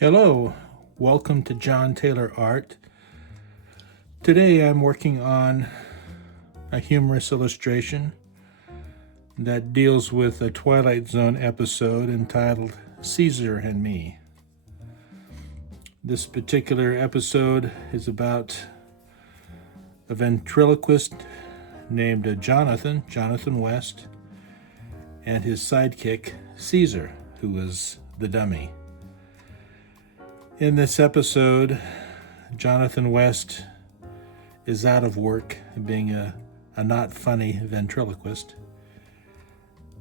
Hello, welcome to John Taylor Art. Today I'm working on a humorous illustration that deals with a Twilight Zone episode entitled Caesar and Me. This particular episode is about a ventriloquist named Jonathan West, and his sidekick, Caesar, who is the dummy. In this episode, Jonathan West is out of work, being a not funny ventriloquist.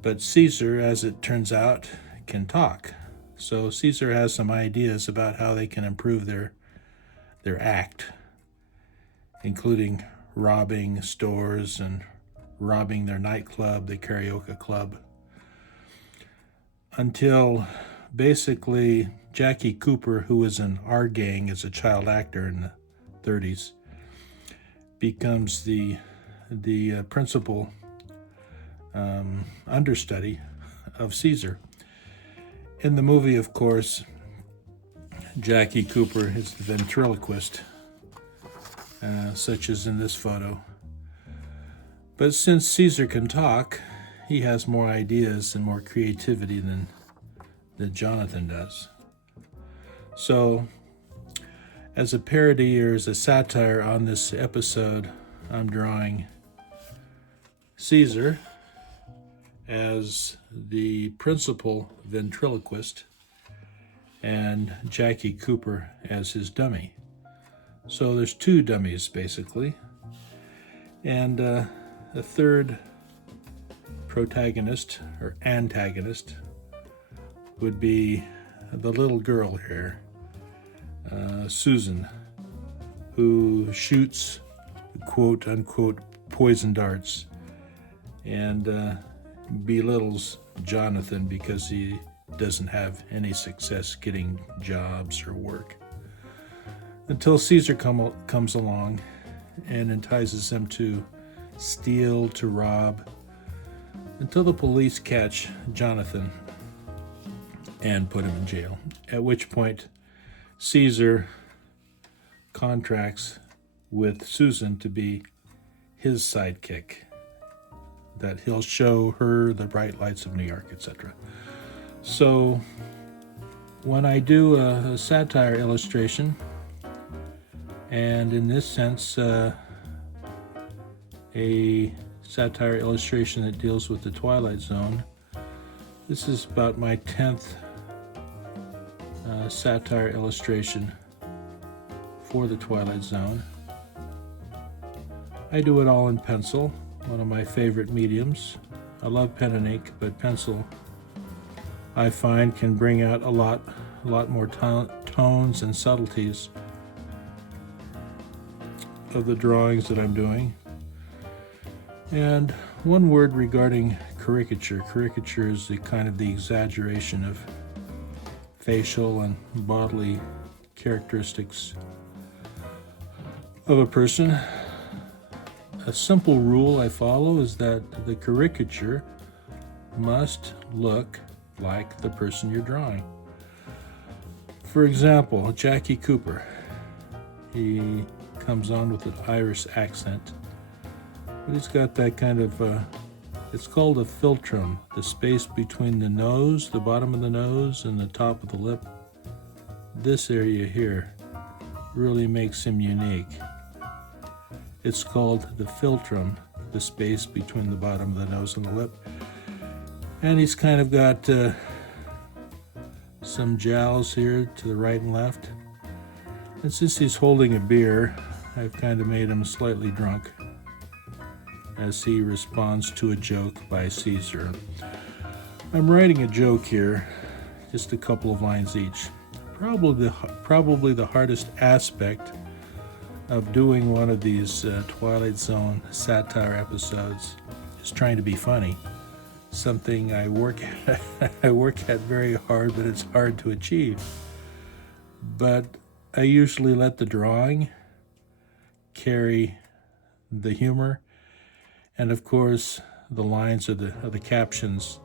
But Caesar, as it turns out, can talk. So Caesar has some ideas about how they can improve their act, including robbing stores and robbing their nightclub, the karaoke club, until basically Jackie Cooper, who was in our gang as a child actor in the 30s, becomes the principal understudy of Caesar. In the movie, of course, Jackie Cooper is the ventriloquist, such as in this photo. But since Caesar can talk, he has more ideas and more creativity than Jonathan does. So, as a parody or as a satire on this episode, I'm drawing Caesar as the principal ventriloquist and Jackie Cooper as his dummy. So there's two dummies, basically. And a third protagonist, or antagonist, would be the little girl here, Susan, who shoots quote-unquote poison darts and belittles Jonathan because he doesn't have any success getting jobs or work. Until Caesar comes along and entices him to steal, to rob, until the police catch Jonathan and put him in jail. At which point, Caesar contracts with Susan to be his sidekick, that he'll show her the bright lights of New York, etc. So, when I do a satire illustration, and in this sense, a satire illustration that deals with the Twilight Zone, this is about my 10th satire illustration for the Twilight Zone. I do it all in pencil, one of my favorite mediums. I love pen and ink, but pencil, I find, can bring out a lot more tones and subtleties of the drawings that I'm doing. And one word regarding caricature. Caricature is the exaggeration of facial and bodily characteristics of a person. A simple rule I follow is that the caricature must look like the person you're drawing. For example, Jackie Cooper. He comes on with an Irish accent, but he's got that kind of it's called a philtrum, the space between the nose, the bottom of the nose, and the top of the lip. This area here really makes him unique. It's called the philtrum, the space between the bottom of the nose and the lip. And he's kind of got some jowls here to the right and left. And since he's holding a beer, I've kind of made him slightly drunk as he responds to a joke by Caesar. I'm writing a joke here, just a couple of lines each. Probably the hardest aspect of doing one of these Twilight Zone satire episodes is trying to be funny. Something I work at, I work at very hard, but it's hard to achieve. But I usually let the drawing carry the humor, and of course the lines of the captions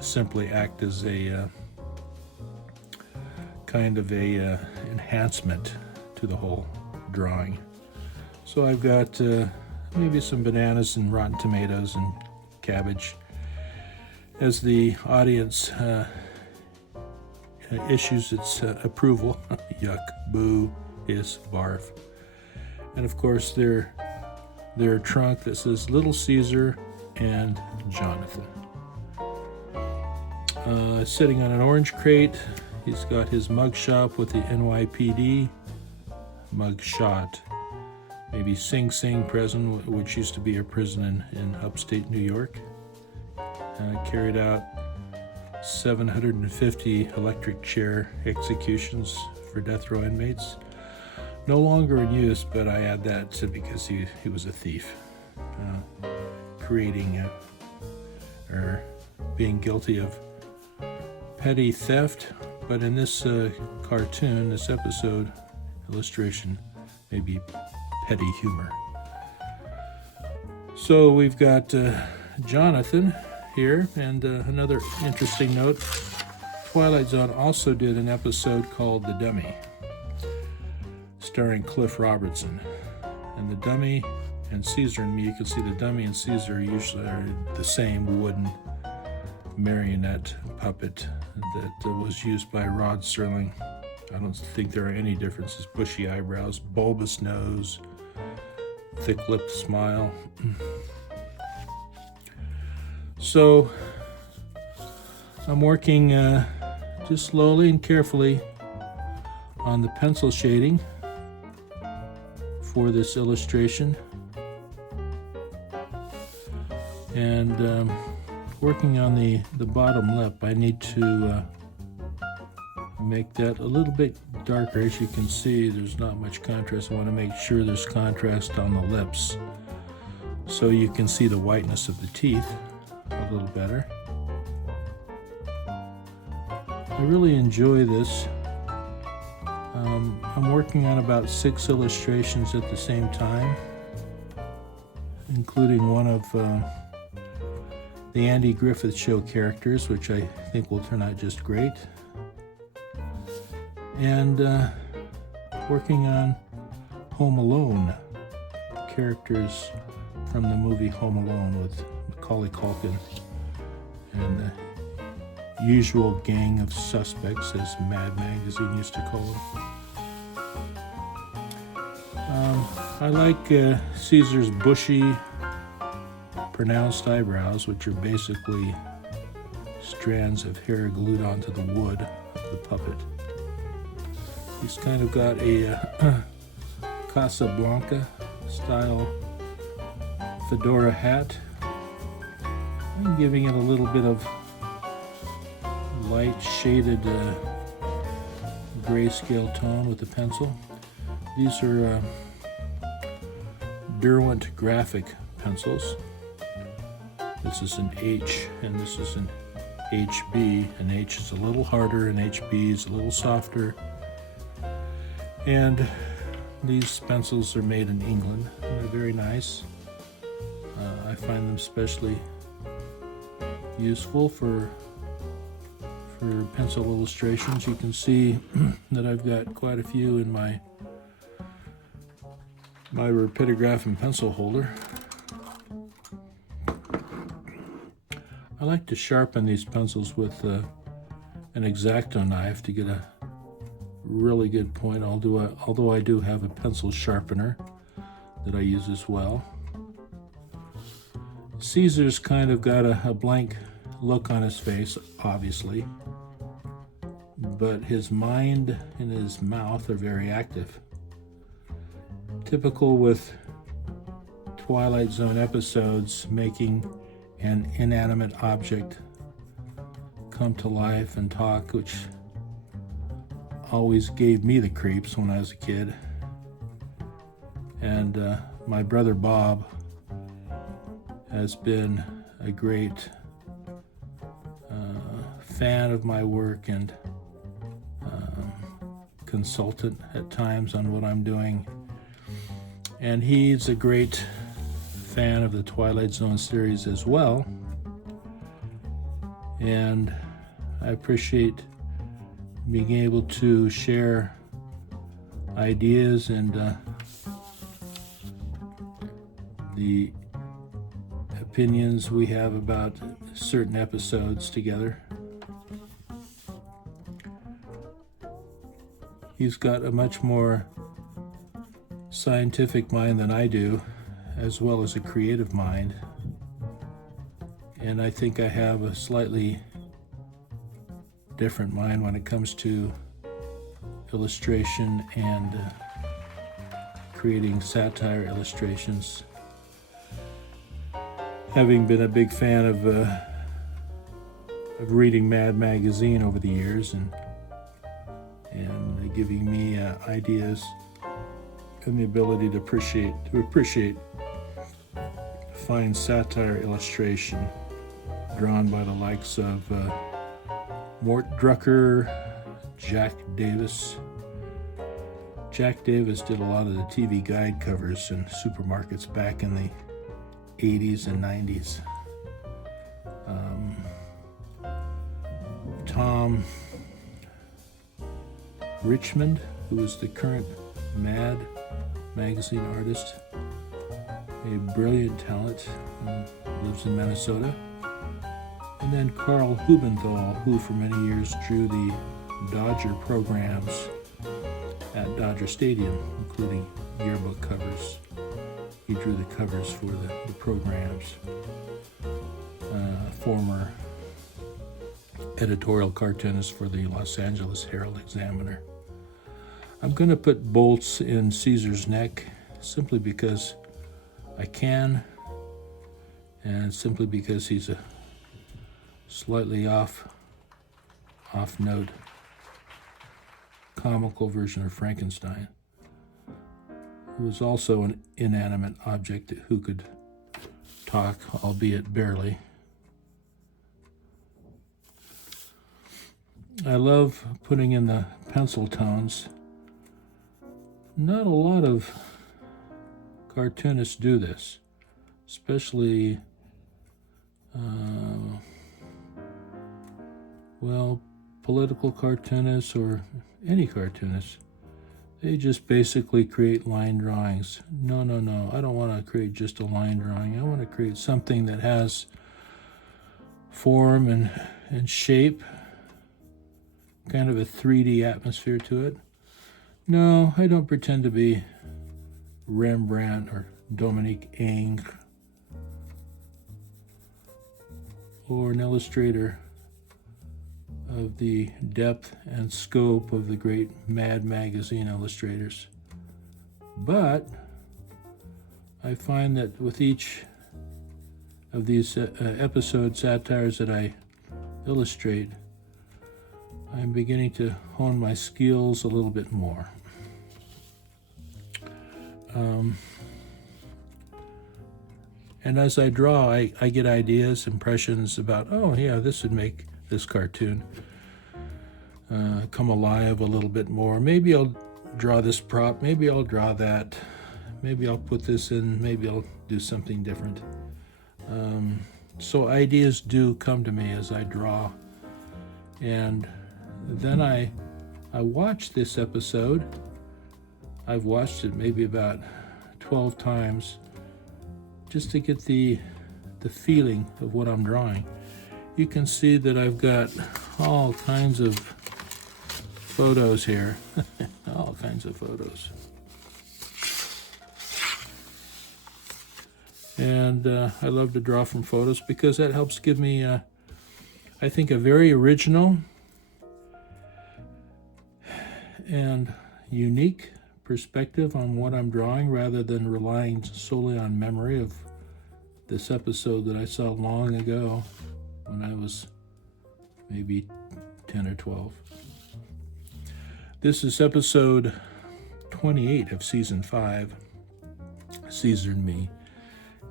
simply act as a kind of a enhancement to the whole drawing. So I've got maybe some bananas and rotten tomatoes and cabbage as the audience issues its approval. Yuck, boo, hiss, barf. And of course their trunk that says Little Caesar and Jonathan. Sitting on an orange crate, he's got his mug shop with the NYPD mug shot. Maybe Sing Sing prison, which used to be a prison in upstate New York. Carried out 750 electric chair executions for death row inmates. No longer in use, but I add that because he was a thief, creating or being guilty of petty theft. But in this cartoon, this episode illustration, maybe petty humor. So we've got Jonathan here, and another interesting note, Twilight Zone also did an episode called The Dummy, starring Cliff Robertson. And the Dummy and Caesar and me, you can see the Dummy and Caesar usually are the same wooden marionette puppet that was used by Rod Serling. I don't think there are any differences. Bushy eyebrows, bulbous nose, thick-lipped smile. So I'm working just slowly and carefully on the pencil shading for this illustration, and working on the bottom lip. I need to make that a little bit darker. As you can see, there's not much contrast. I want to make sure there's contrast on the lips so you can see the whiteness of the teeth a little better. I really enjoy this. I'm working on about 6 illustrations at the same time, including one of the Andy Griffith Show characters, which I think will turn out just great. And working on Home Alone, characters from the movie Home Alone with Macaulay Culkin and the usual gang of suspects, as Mad Magazine used to call them. I like Caesar's bushy, pronounced eyebrows, which are basically strands of hair glued onto the wood of the puppet. He's kind of got a Casablanca style fedora hat. I'm giving it a little bit of light shaded grayscale tone with the pencil. These are Derwent graphic pencils. This is an H and this is an HB. An H is a little harder and HB is a little softer. And these pencils are made in England and they're very nice. I find them especially useful for pencil illustrations. You can see that I've got quite a few in my rapidograph and pencil holder. I like to sharpen these pencils with an X-Acto knife to get a really good point, although I do have a pencil sharpener that I use as well. Caesar's kind of got a blank look on his face, obviously, but his mind and his mouth are very active. Typical with Twilight Zone episodes, making an inanimate object come to life and talk, which always gave me the creeps when I was a kid. And my brother Bob has been a great fan of my work and consultant at times on what I'm doing. And he's a great fan of the Twilight Zone series as well. And I appreciate being able to share ideas and the opinions we have about certain episodes together. He's got a much more scientific mind than I do, as well as a creative mind. And I think I have a slightly different mind when it comes to illustration and creating satire illustrations. Having been a big fan of reading Mad Magazine over the years and giving me ideas and the ability to appreciate fine satire illustration drawn by the likes of Mort Drucker, Jack Davis. Jack Davis did a lot of the TV guide covers in supermarkets back in the 80s and 90s. Tom Richmond, who is the current Mad Magazine artist, a brilliant talent, lives in Minnesota. And then Carl Hubenthal, who for many years drew the Dodger programs at Dodger Stadium, including yearbook covers. He drew the covers for the programs. Former editorial cartoonist for the Los Angeles Herald-Examiner. I'm going to put bolts in Caesar's neck simply because I can, and simply because he's a slightly off-note comical version of Frankenstein, who was also an inanimate object who could talk, albeit barely. I love putting in the pencil tones. Not a lot of cartoonists do this, especially, political cartoonists or any cartoonists. They just basically create line drawings. No, I don't want to create just a line drawing. I want to create something that has form and shape, kind of a 3D atmosphere to it. No, I don't pretend to be Rembrandt or Dominique Ingres or an illustrator of the depth and scope of the great Mad Magazine illustrators. But I find that with each of these episode satires that I illustrate, I'm beginning to hone my skills a little bit more. And as I draw, I get ideas, impressions about, this would make this cartoon come alive a little bit more. Maybe I'll draw this prop, maybe I'll draw that, maybe I'll put this in, maybe I'll do something different. So ideas do come to me as I draw. And then I watch this episode. I've watched it maybe about 12 times just to get the feeling of what I'm drawing. You can see that I've got all kinds of photos here. All kinds of photos. And I love to draw from photos because that helps give me, I think, a very original and unique perspective on what I'm drawing, rather than relying solely on memory of this episode that I saw long ago when I was maybe 10 or 12. This is episode 28 of season 5, Caesar and Me,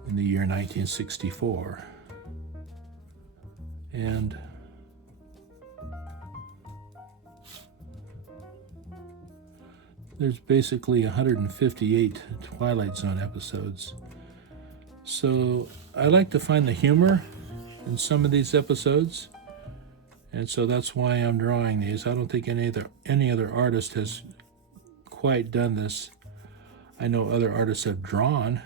in the year 1964. And there's basically 158 Twilight Zone episodes. So I like to find the humor in some of these episodes, And so that's why I'm drawing these. I don't think any other artist has quite done this. I know other artists have drawn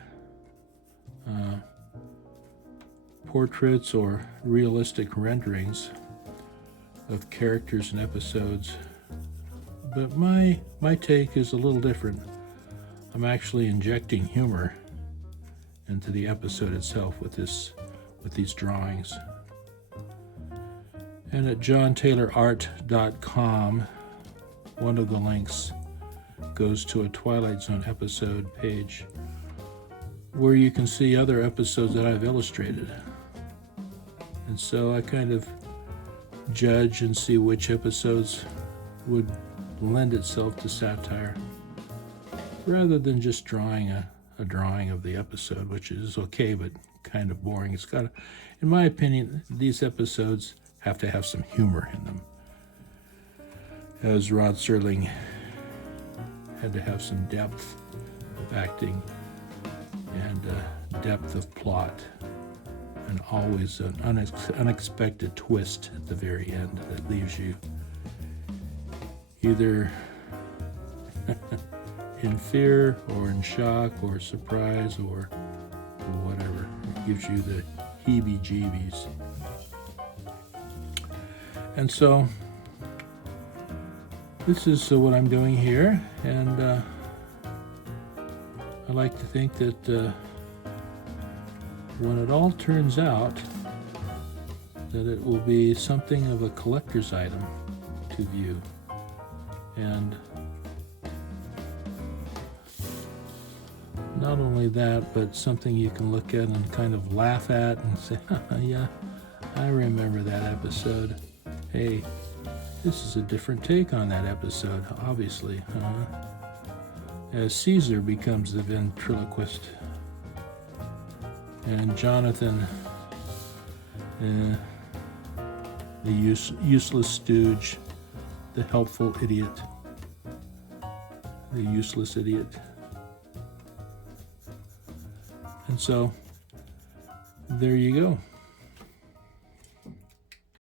portraits or realistic renderings of characters and episodes, but my take is a little different. I'm actually injecting humor into the episode itself with these drawings. And at johntaylorart.com, one of the links goes to a Twilight Zone episode page where you can see other episodes that I've illustrated. And so I kind of judge and see which episodes would lend itself to satire, rather than just drawing a drawing of the episode, which is okay but kind of boring. It's got, in my opinion, these episodes have to have some humor in them. As Rod Serling had to have some depth of acting and depth of plot, and always an unexpected twist at the very end that leaves you either in fear or in shock or surprise or whatever. It gives you the heebie-jeebies. And so this is what I'm doing here, and I like to think that when it all turns out, that it will be something of a collector's item to view. And not only that, but something you can look at and kind of laugh at and say, yeah, I remember that episode. Hey, this is a different take on that episode, obviously. As Caesar becomes the ventriloquist, and Jonathan, the useless stooge, the helpful idiot, the useless idiot. And so, there you go.